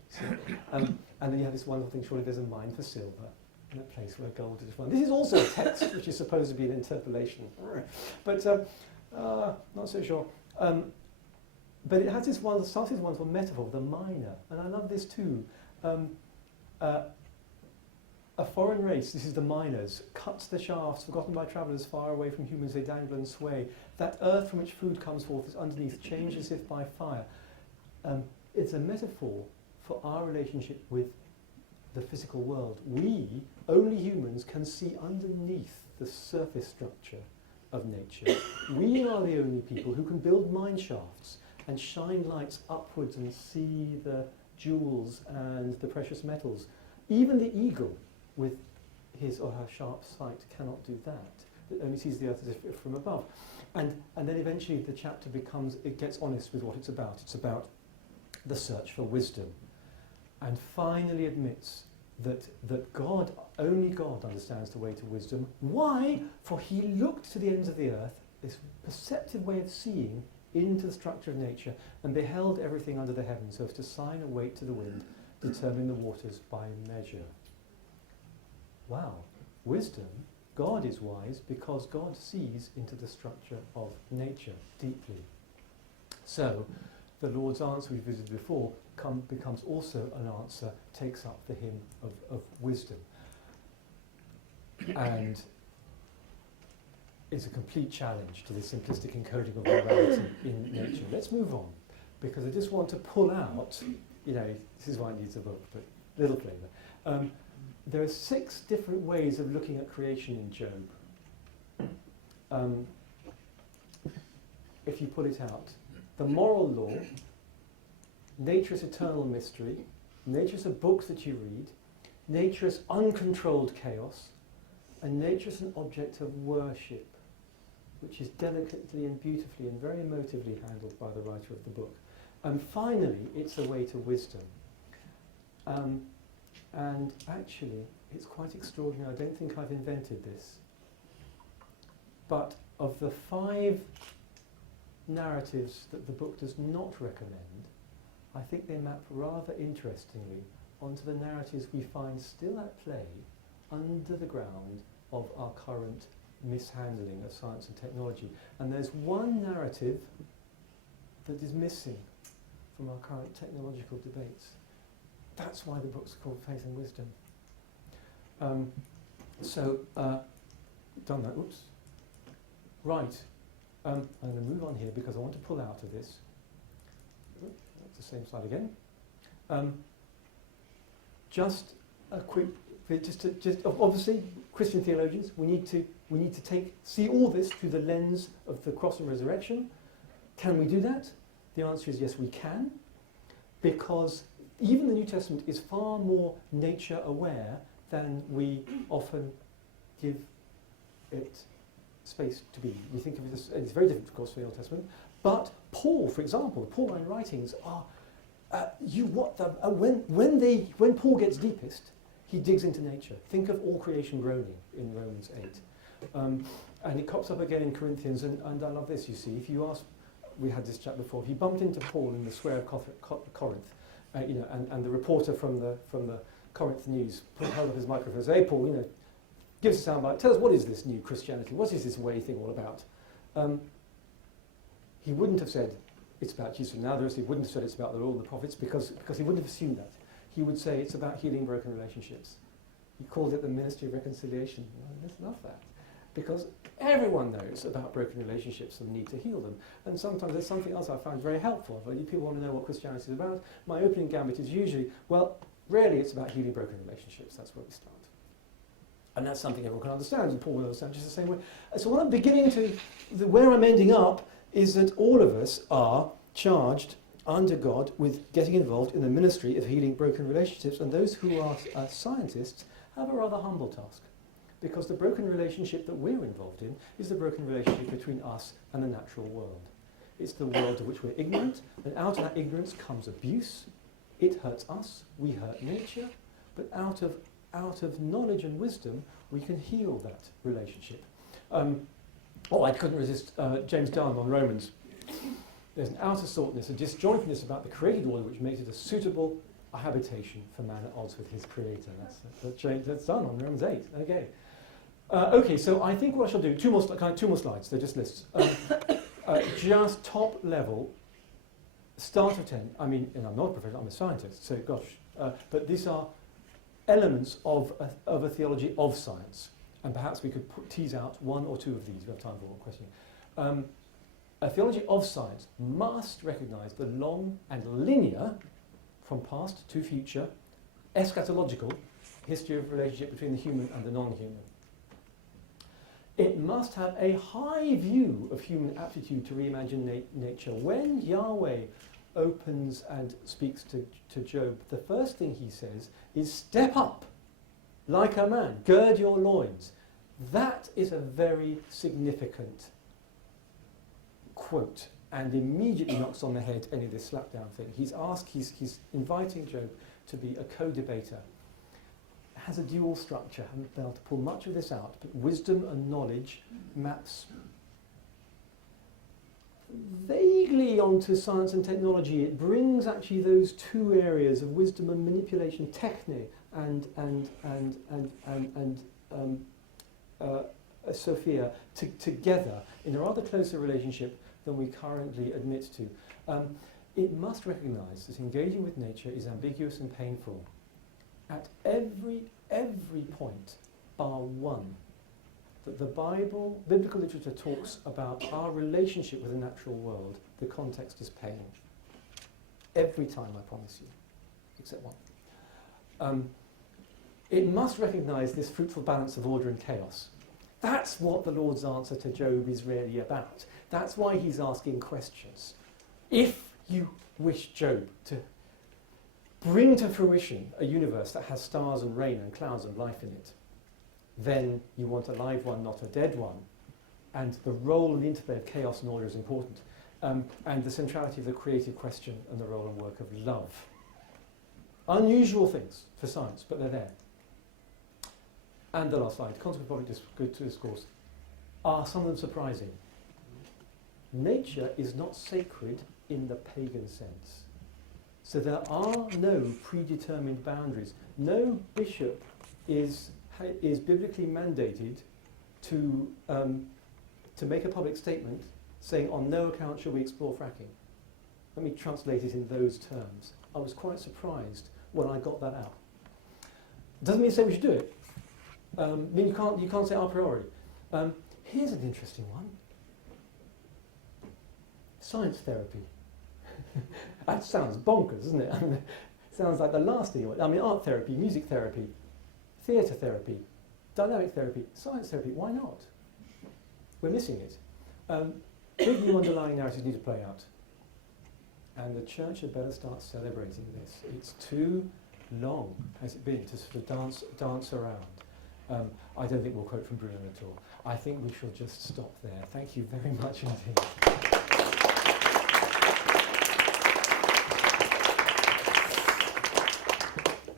And then you have this wonderful thing, surely there's a mine for silver in a place where gold is found. This is also a text which is supposed to be an interpolation. But not so sure. But it has this wonderful metaphor, the miner. And I love this too. A foreign race, this is the miners, cuts the shafts, forgotten by travellers far away from humans, they dangle and sway. That earth from which food comes forth is underneath, changed as if by fire. It's a metaphor for our relationship with the physical world. We, only humans, can see underneath the surface structure of nature. We are the only people who can build mine shafts and shine lights upwards and see the jewels and the precious metals. Even the eagle, with his or her sharp sight, cannot do that. It only sees the earth as if from above. And then eventually the chapter gets honest with what it's about. It's about the search for wisdom. And finally admits that God, only God understands the way to wisdom. Why? For he looked to the ends of the earth, this perceptive way of seeing into the structure of nature, and beheld everything under the heavens, so as to sign a weight to the wind, determine the waters by measure. Wow. Wisdom, God is wise because God sees into the structure of nature deeply. So, the Lord's answer we visited before becomes also an answer, takes up the hymn of wisdom. And it's a complete challenge to the simplistic encoding of morality in nature. Let's move on, because I just want to pull out, this is why it needs a book, but little flavour. There are 6 different ways of looking at creation in Job. If you pull it out, the moral law, nature is eternal mystery, nature is a book that you read, nature is uncontrolled chaos, and nature is an object of worship, which is delicately and beautifully and very emotively handled by the writer of the book. And finally, it's a way to wisdom. And actually, it's quite extraordinary. I don't think I've invented this. But of the 5 narratives that the book does not recommend, I think they map rather interestingly onto the narratives we find still at play under the ground of our current mishandling of science and technology. And there's one narrative that is missing from our current technological debates. That's why the book's called Faith and Wisdom. Done that, oops. Right, I'm going to move on here because I want to pull out of this. That's the same slide again. Just a quick, obviously, Christian theologians, we need to see all this through the lens of the cross and resurrection. Can we do that? The answer is yes, we can, because even the New Testament is far more nature aware than we often give it space to be. We think of it as, it's very different, of course, for the Old Testament, but Paul, for example, the Pauline writings are, when Paul gets deepest, he digs into nature. Think of all creation groaning in Romans 8. And it crops up again in Corinthians, and I love this, you see. If you ask, we had this chat before, if you bumped into Paul in the square of Corinth, and the reporter from the Corinth News held up his microphone and said, "Hey Paul, give us a soundbite, tell us what is this new Christianity, what is this way thing all about?" He wouldn't have said it's about Jesus of Nazareth, he wouldn't have said it's about the law and the prophets, because he wouldn't have assumed that. He would say it's about healing broken relationships. He called it the ministry of reconciliation. I just love that. Because everyone knows about broken relationships and the need to heal them. And sometimes there's something else I find very helpful. If people want to know what Christianity is about, my opening gambit is usually, well, really it's about healing broken relationships. That's where we start. And that's something everyone can understand, and Paul will understand just the same way. So what I'm beginning to, where I'm ending up, is that all of us are charged under God with getting involved in the ministry of healing broken relationships, and those who are scientists have a rather humble task. because the broken relationship that we're involved in is the broken relationship between us and the natural world. It's the world of which we're ignorant, and out of that ignorance comes abuse. It hurts us, we hurt nature, but out of knowledge and wisdom, we can heal that relationship. I couldn't resist James Dunn on Romans. There's an outer saltness, a disjointedness about the created order which makes it a suitable habitation for man at odds with his creator. That's done on Romans 8. Okay. Okay, so I think what I shall do, two more slides, they're just lists. Just top level, start of 10. I mean, and I'm not a professor, I'm a scientist, so gosh. But these are elements of a theology of science. And perhaps we could tease out one or two of these. We have time for one question. A theology of science must recognise the long and linear, from past to future, eschatological history of relationship between the human and the non-human. It must have a high view of human aptitude to reimagine nature. When Yahweh opens and speaks to Job, the first thing he says is, step up like a man, gird your loins. That is a very significant quote, and immediately knocks on the head any of this slapdown thing. He's inviting Job to be a co-debater. It has a dual structure. I haven't been able to pull much of this out, but wisdom and knowledge maps vaguely onto science and technology. It brings actually those two areas of wisdom and manipulation, techne and Sophia, together in a rather closer relationship than we currently admit to. It must recognise that engaging with nature is ambiguous and painful at every point, bar one. That the biblical literature talks about our relationship with the natural world, the context is pain. Every time, I promise you, except one. It must recognise this fruitful balance of order and chaos. That's what the Lord's answer to Job is really about. That's why he's asking questions. If you wish Job to bring to fruition a universe that has stars and rain and clouds and life in it, then you want a live one, not a dead one. And the role and interplay of chaos and order is important. And the centrality of the creative question and the role and work of love. Unusual things for science, but they're there. And the last slide, concept of public discourse. Are some of them surprising? Nature is not sacred in the pagan sense. So there are no predetermined boundaries. No bishop is biblically mandated to make a public statement saying on no account shall we explore fracking. Let me translate it in those terms. I was quite surprised when I got that out. Doesn't mean to say we should do it. I mean you can't say a priori. Here's an interesting one. Science therapy. That sounds bonkers, doesn't it? I mean, it sounds like the last thing. I mean, art therapy, music therapy, theatre therapy, dynamic therapy, science therapy. Why not? We're missing it. Big new underlying narratives need to play out. And the church had better start celebrating this. It's too long, has it been, to sort of dance around. I don't think we'll quote from Bruno at all. I think we shall just stop there. Thank you very much indeed.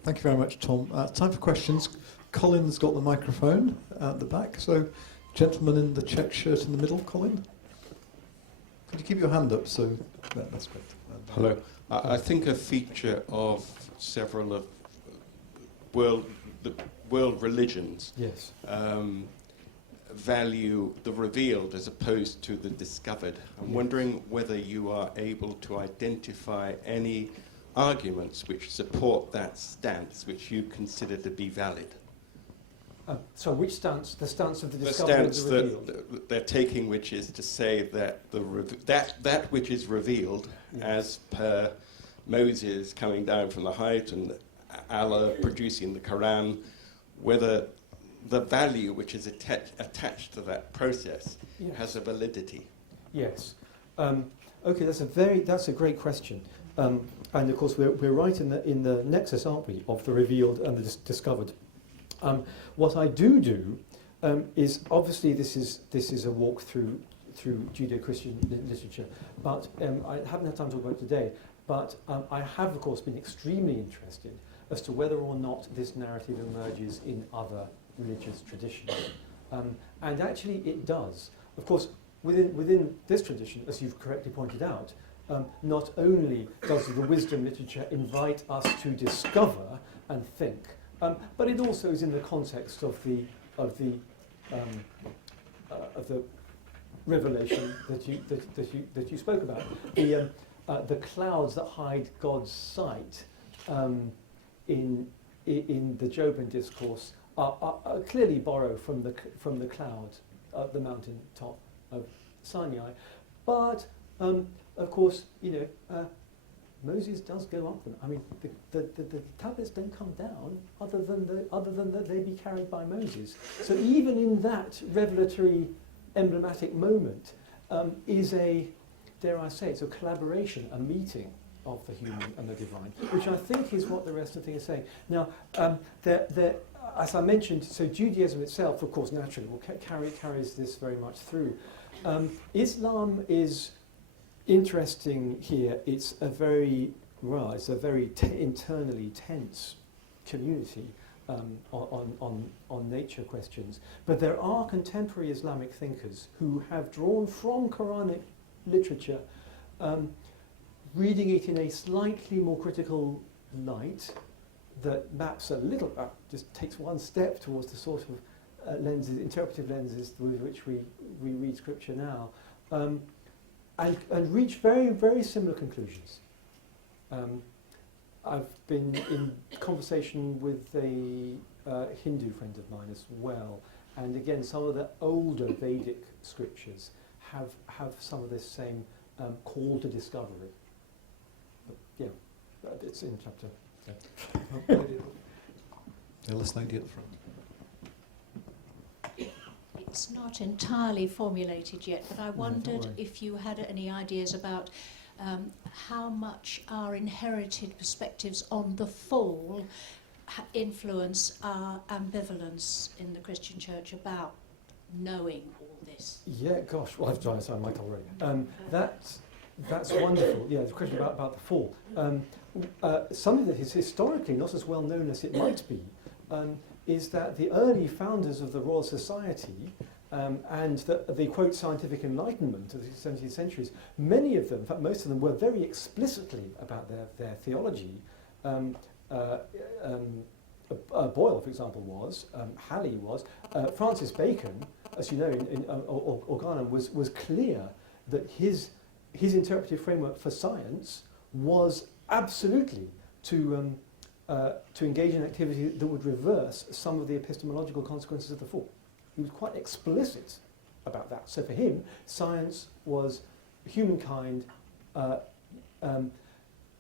Thank you very much, Tom. Time for questions. Colin's got the microphone at the back. So, gentleman in the check shirt in the middle, Colin. Could you keep your hand up? So that's great. Hello. I think a feature of several of the world religions Yes. Value the revealed as opposed to the discovered. I'm wondering whether you are able to identify any arguments which support that stance, which you consider to be valid. So which stance? The stance of the The discovered stance of the revealed? that they're taking, which is to say that that which is revealed, as per Moses coming down from the height and Allah producing the Quran, whether the value which is attached to that process has a validity. Yes. Okay, that's a great question. And of course, we're right in the nexus, aren't we, of the revealed and the discovered. What I do is obviously this is a walk through Judeo-Christian literature, but I haven't had time to talk about it today. But I have, of course, been extremely interested as to whether or not this narrative emerges in other religious traditions, and actually it does. Of course, within this tradition, as you've correctly pointed out, not only does the wisdom literature invite us to discover and think, but it also is in the context of the revelation that you spoke about, the clouds that hide God's sight in the Jobin discourse are clearly borrowed from the cloud at the mountain top of Sinai, but of course, Moses does go up them. I mean, the tablets don't come down other than that they be carried by Moses. So even in that revelatory, emblematic moment, is a, dare I say, it's a collaboration, a meeting of the human and the divine, which I think is what the rest of the thing is saying. Now, as I mentioned, so Judaism itself, of course, naturally, carries this very much through. Islam is interesting here. It's a very internally tense community on nature questions. But there are contemporary Islamic thinkers who have drawn from Quranic literature, reading it in a slightly more critical light that maps a little, just takes one step towards the sort of lenses, interpretive lenses with which we read scripture now, and reach very, very similar conclusions. I've been in conversation with a Hindu friend of mine as well, and again, some of the older Vedic scriptures have some of this same call to discovery. But, yeah, it's in chapter. Yeah. This lady at the front. It's not entirely formulated yet, but I wondered if you had any ideas about how much our inherited perspectives on the fall influence our ambivalence in the Christian Church about knowing all this. Yeah, gosh, well, I've tried to sound Mike already. That's wonderful. Yeah, the question about the fall. Something that is historically not as well known as it might be is that the early founders of the Royal Society and the quote scientific enlightenment of the 17th centuries, many of them, in fact most of them, were very explicitly about their theology. Boyle, for example, was, Halley was, Francis Bacon, as you know, in Organon, was clear that his interpretive framework for science was absolutely to engage in activity that would reverse some of the epistemological consequences of the fall. He was quite explicit about that. So for him, science was humankind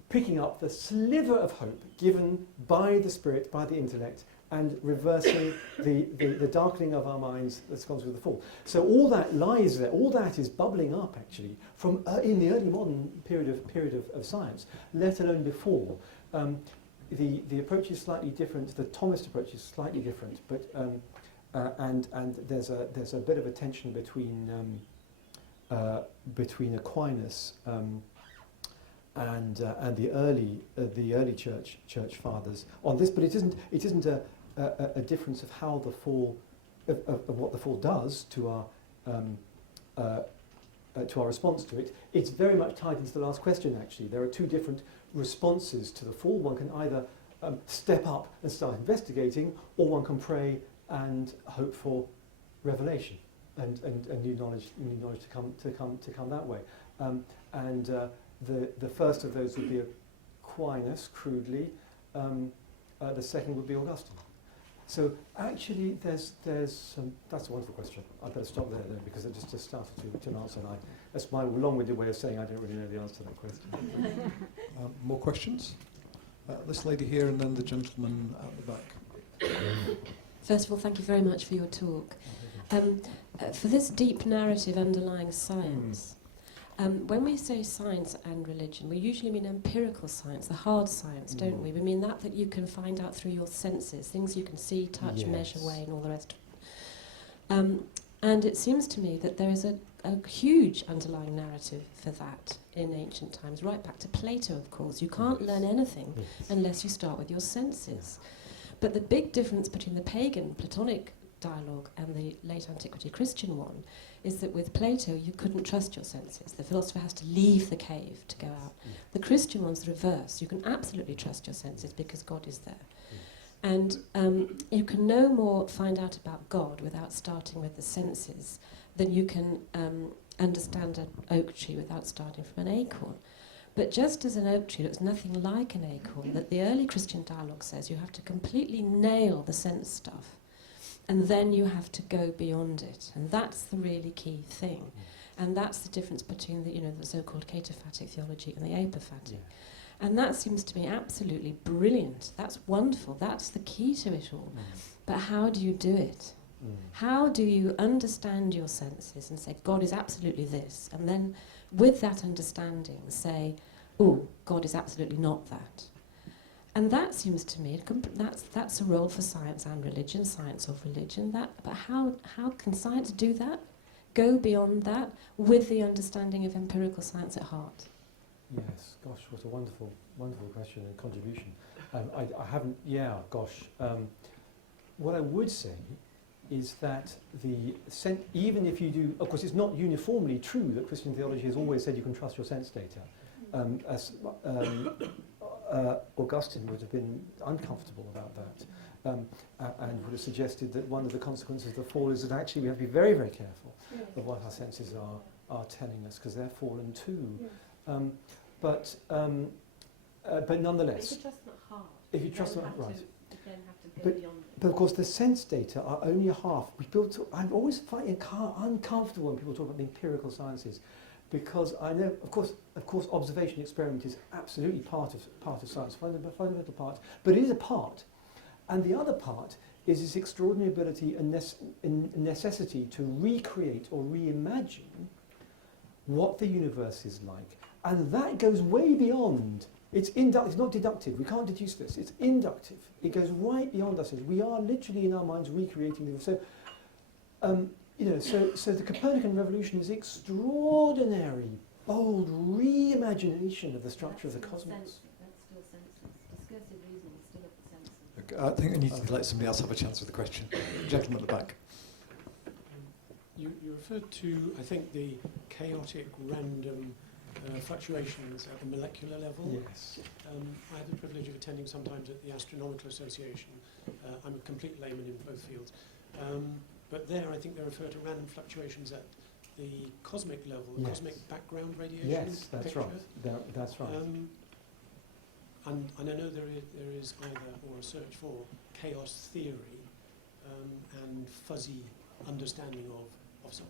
picking up the sliver of hope given by the spirit, by the intellect, and reversing the darkening of our minds that's gone through the fall. So all that lies there, all that is bubbling up actually from in the early modern period of science, let alone before. The approach is slightly different. The Thomist approach is slightly different, but and there's a bit of a tension between Aquinas and the early church fathers on this. But it isn't a difference of how the fall of what the fall does to our response to it. It's very much tied into the last question. Actually, there are two different responses to the fall. One can either step up and start investigating, or one can pray and hope for revelation and new knowledge to come that way. The first of those would be Aquinas, crudely. The second would be Augustine. So actually, there's some. That's a wonderful question. I better stop there then, because I just started to answer, and that's my long-winded way of saying I don't really know the answer to that question. More questions? This lady here, and then the gentleman at the back. First of all, thank you very much for your talk. For this deep narrative underlying science, when we say science and religion, we usually mean empirical science, the hard science, don't we? We mean that you can find out through your senses, things you can see, touch, measure, weigh, and all the rest. And it seems to me that there is a huge underlying narrative for that in ancient times, right back to Plato, of course. You can't learn anything unless you start with your senses. But the big difference between the pagan Platonic dialogue and the late antiquity Christian one is that with Plato you couldn't trust your senses. The philosopher has to leave the cave to go out. The Christian one's the reverse. You can absolutely trust your senses because God is there. And you can no more find out about God without starting with the senses than you can understand an oak tree without starting from an acorn. But just as an oak tree looks nothing like an acorn, that the early Christian dialogue says you have to completely nail the sense stuff, and then you have to go beyond it. And that's the really key thing. And that's the difference between the so-called cataphatic theology and the apophatic. Yeah. And that seems to me absolutely brilliant. That's wonderful. That's the key to it all. But how do you do it? How do you understand your senses and say, God is absolutely this, and then with that understanding say, oh, God is absolutely not that? And that seems to me, that's a role for science and religion, science of religion. But how can science do that? Go beyond that with the understanding of empirical science at heart? Yes, gosh, what a wonderful, wonderful question and contribution. I haven't, what I would say is that even if you do, of course it's not uniformly true that Christian theology has always said you can trust your sense data. Augustine would have been uncomfortable about that and would have suggested that one of the consequences of the fall is that actually we have to be very, very careful of what our senses are telling us, because they're fallen too. But nonetheless, if you trust them at heart, if you trust them, right. You then have to go beyond it. But of course, the sense data are only a half. I'm always finding uncomfortable when people talk about the empirical sciences, because I know, of course, observation experiment is absolutely part of science, fundamental part. But it is a part, and the other part is this extraordinary ability and necessity to recreate or reimagine what the universe is like, and that goes way beyond. It's not deductive. We can't deduce this. It's inductive. It goes right beyond us. We are literally in our minds recreating the. So, so the Copernican revolution is extraordinary, bold reimagination of the structure of the cosmos. That's still senses. Discursive reasoning is still of the senses. I think I need to let somebody else have a chance with the question. Gentleman at the back. You referred to, I think, the chaotic, random fluctuations at the molecular level. Yes. I had the privilege of attending sometimes at the Astronomical Association. I'm a complete layman in both fields. But there, I think they refer to random fluctuations at the cosmic level, the cosmic background radiation. Yes, that's picture. right. That's right. And I know there is either or a search for chaos theory and fuzzy understanding of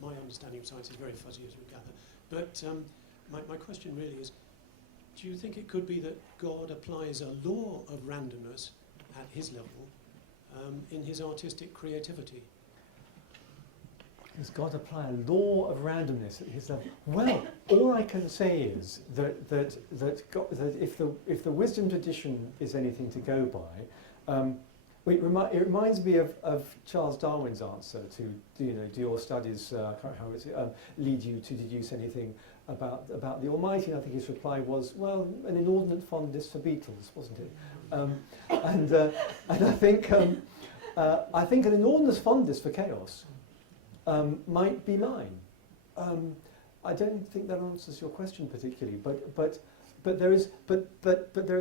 my understanding of science is very fuzzy, as we gather. But my question really is, do you think it could be that God applies a law of randomness at his level in his artistic creativity? Does God apply a law of randomness at his level? Well, all I can say is that if the wisdom tradition is anything to go by, it reminds me of Charles Darwin's answer to do your studies lead you to deduce anything about the Almighty. And I think his reply was, well, an inordinate fondness for beetles, wasn't it? And I think an inordinate fondness for chaos might be mine. I don't think that answers your question particularly, but there is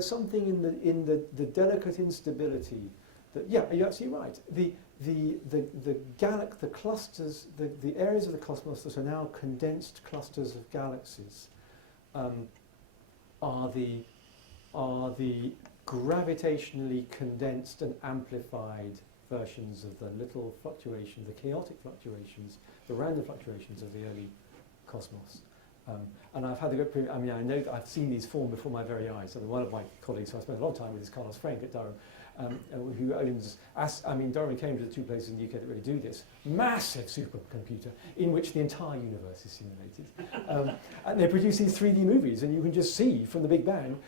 something in the delicate instability that, yeah, you're absolutely right. The clusters, the areas of the cosmos that are now condensed clusters of galaxies are the gravitationally condensed and amplified versions of the little fluctuations, the chaotic fluctuations, the random fluctuations of the early cosmos. And I've had the good, I know that I've seen these form before my very eyes. So one of my colleagues who I spent a lot of time with is Carlos Frank at Durham, who owns, Durham and Cambridge are the two places in the UK that really do this, massive supercomputer in which the entire universe is simulated. And they produce these 3D movies, and you can just see from the Big Bang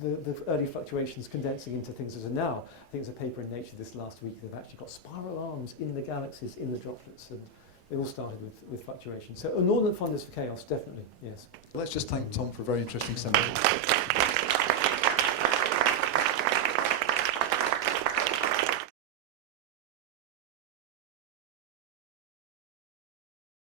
the early fluctuations condensing into things that are now. I think there's a paper in Nature this last week. They've actually got spiral arms in the galaxies, in the droplets, and it all started with fluctuation. So inordinate fondness for chaos, definitely, yes. Let's just thank Tom for a very interesting seminar.